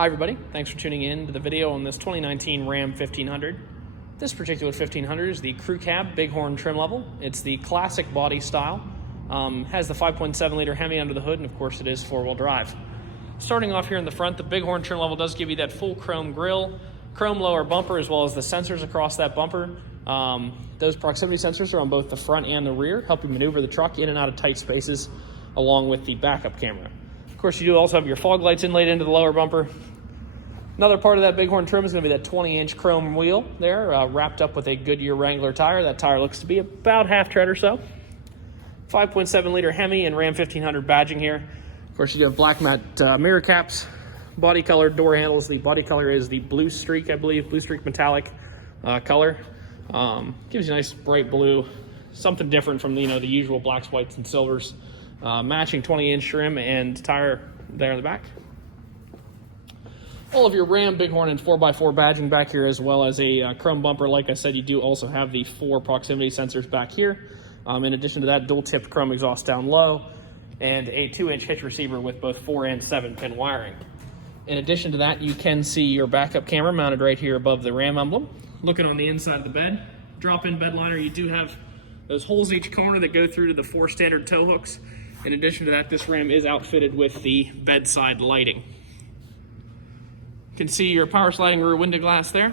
Hi everybody, thanks for tuning in to the video on this 2019 Ram 1500. This particular 1500 is the crew cab bighorn trim level. It's the classic body style. Has the 5.7 liter HEMI under the hood, and of course it is four-wheel drive. Starting off here in the front, the bighorn trim level does give you that full chrome grille, chrome lower bumper, as well as the sensors across that bumper. Those proximity sensors are on both the front and the rear, help you maneuver the truck in and out of tight spaces, along with the backup camera. Of course, you do also have your fog lights inlaid into the lower bumper. Another part of that bighorn trim is going to be that 20-inch chrome wheel there, wrapped up with a Goodyear Wrangler tire. That tire looks to be about half tread or so. 5.7 liter HEMI and Ram 1500 badging here. Of course, you do have black matte mirror caps, body colored door handles. The body color is the blue streak, I believe, blue streak metallic color. Gives you a nice bright blue, something different from the usual blacks, whites, and silvers. Matching 20-inch trim and tire there in the back. All of your Ram, bighorn, and 4x4 badging back here, as well as a chrome bumper. Like I said, you do also have the 4 proximity sensors back here. In addition to that, dual-tipped chrome exhaust down low, and a 2-inch hitch receiver with both 4 and 7-pin wiring. In addition to that, you can see your backup camera mounted right here above the Ram emblem. Looking on the inside of the bed, drop-in bed liner, you do have those holes each corner that go through to the 4 standard tow hooks. In addition to that, this Ram is outfitted with the bedside lighting. You can see your power sliding rear window glass there.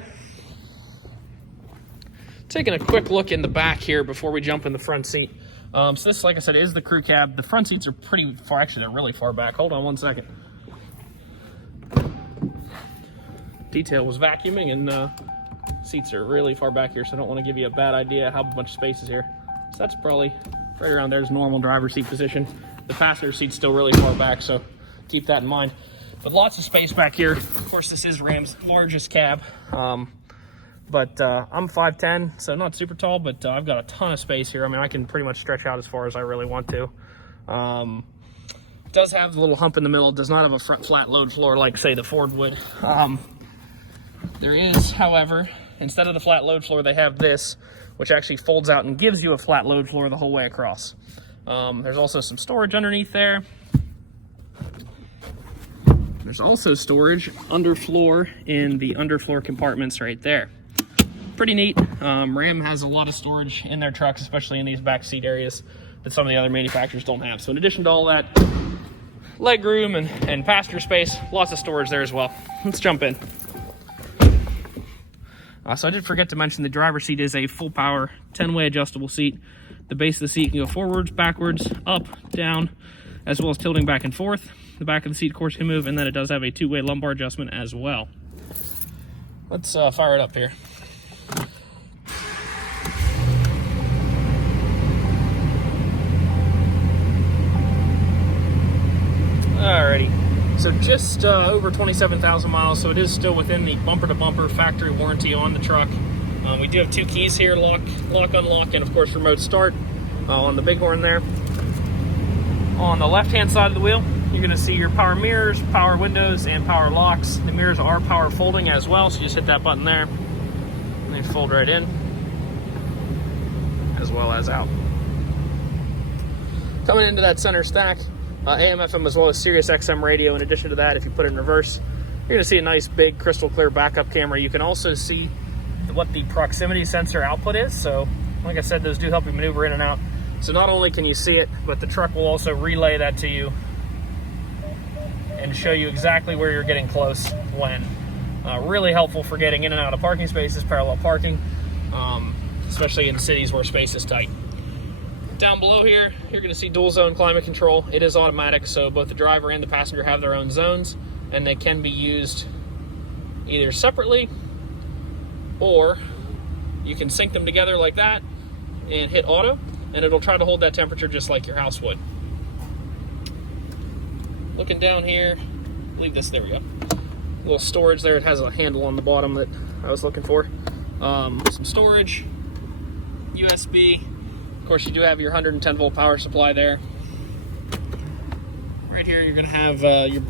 Taking a quick look in the back here before we jump in the front seat. So this, like I said, is the crew cab. The front seats are pretty far, actually they're really far back. Hold on one second. Detail was vacuuming, and seats are really far back here, so I don't want to give you a bad idea how much space is here. So that's probably right around there's normal driver's seat position. The passenger seat's still really far back, so keep that in mind. But lots of space back here. Of course, this is Ram's largest cab. But I'm 5'10", so not super tall, but I've got a ton of space here. I mean, I can pretty much stretch out as far as I really want to. It does have the little hump in the middle. It does not have a front flat load floor like, say, the Ford would. There is, however, instead of the flat load floor, they have this, which actually folds out and gives you a flat load floor the whole way across. There's also some storage underneath there. There's also storage underfloor in the underfloor compartments right there. Pretty neat. Ram has a lot of storage in their trucks, especially in these back seat areas that some of the other manufacturers don't have. So in addition to all that leg room and passenger space, lots of storage there as well. Let's jump in. So I did forget to mention the driver's seat is a full power 10-way adjustable seat. The base of the seat can go forwards, backwards, up, down, as well as tilting back and forth. The back of the seat, of course, can move, and then it does have a 2-way lumbar adjustment as well. Let's fire it up here. Alrighty, so just over 27,000 miles, so it is still within the bumper-to-bumper factory warranty on the truck. We do have 2 keys here, lock, unlock, and of course remote start on the bighorn there. On the left-hand side of the wheel, you're going to see your power mirrors, power windows, and power locks. The mirrors are power folding as well, so you just hit that button there, and they fold right in, as well as out. Coming into that center stack, AM, FM, as well as Sirius XM radio. In addition to that, if you put it in reverse, you're going to see a nice big crystal clear backup camera. You can also see what the proximity sensor output is. So, like I said, those do help you maneuver in and out. So not only can you see it, but the truck will also relay that to you and show you exactly where you're getting close when. Really helpful for getting in and out of parking spaces, parallel parking, especially in cities where space is tight. Down below here, you're going to see dual zone climate control. It is automatic, so both the driver and the passenger have their own zones, and they can be used either separately, or you can sync them together like that and hit auto, and it'll try to hold that temperature just like your house would. Looking down here, leave this, there we go. A little storage there. It has a handle on the bottom that I was looking for. Some storage, USB. Of course, you do have your 110 volt power supply there. Right here, you're gonna have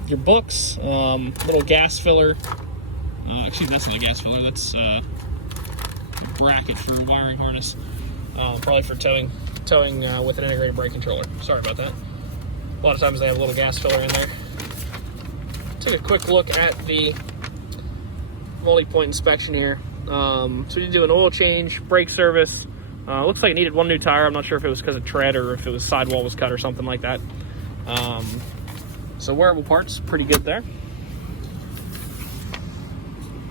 your books, little gas filler. Actually, that's not a gas filler. That's a bracket for a wiring harness, probably for towing with an integrated brake controller. Sorry about that. A lot of times they have a little gas filler in there. Take a quick look at the multi-point inspection here. So we did do an oil change, brake service. Looks like it needed one new tire. I'm not sure if it was because of tread or if it was sidewall was cut or something like that. So wearable parts, pretty good there.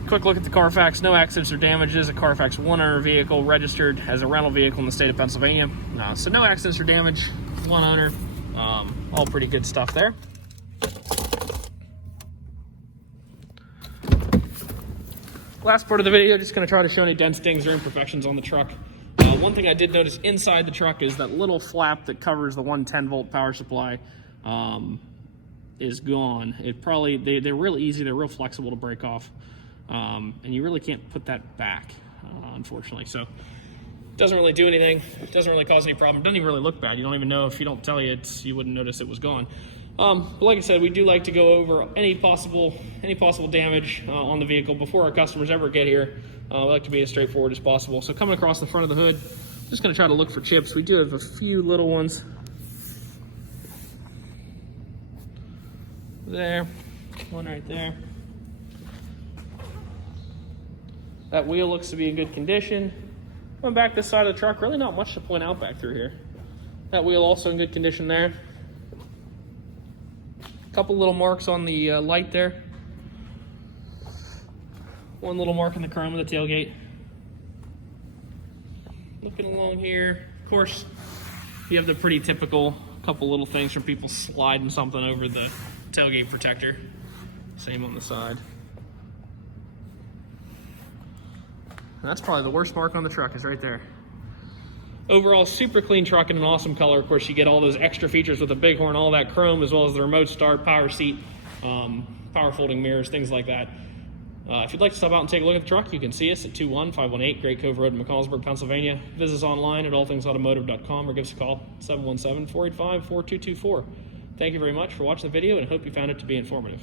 Quick look at the CarFax. No accidents or damages. A CarFax one owner vehicle registered as a rental vehicle in the state of Pennsylvania. So no accidents or damage, one owner. All pretty good stuff there. Last part of the video, just going to try to show any dents, dings, or imperfections on the truck. One thing I did notice inside the truck is that little flap that covers the 110-volt power supply is gone. They're real easy, they're real flexible to break off, and you really can't put that back, unfortunately. So it doesn't really do anything. It doesn't really cause any problem. It doesn't even really look bad. You don't even know, if you don't tell you, you wouldn't notice it was gone. But like I said, we do like to go over any possible damage on the vehicle before our customers ever get here. We like to be as straightforward as possible. So coming across the front of the hood, just going to try to look for chips. We do have a few little ones. There, one right there. That wheel looks to be in good condition. Going back this side of the truck, really not much to point out back through here. That wheel also in good condition there. Couple little marks on the light there. One little mark in the chrome of the tailgate. Looking along here, of course, you have the pretty typical couple little things from people sliding something over the tailgate protector. Same on the side. And that's probably the worst mark on the truck, is right there. Overall, super clean truck in an awesome color. Of course, you get all those extra features with the Bighorn, all that chrome, as well as the remote start, power seat, power folding mirrors, things like that. If you'd like to stop out and take a look at the truck, you can see us at 21518 Great Cove Road in McCallsburg, Pennsylvania. Visit us online at allthingsautomotive.com or give us a call, 717-485-4224. Thank you very much for watching the video, and hope you found it to be informative.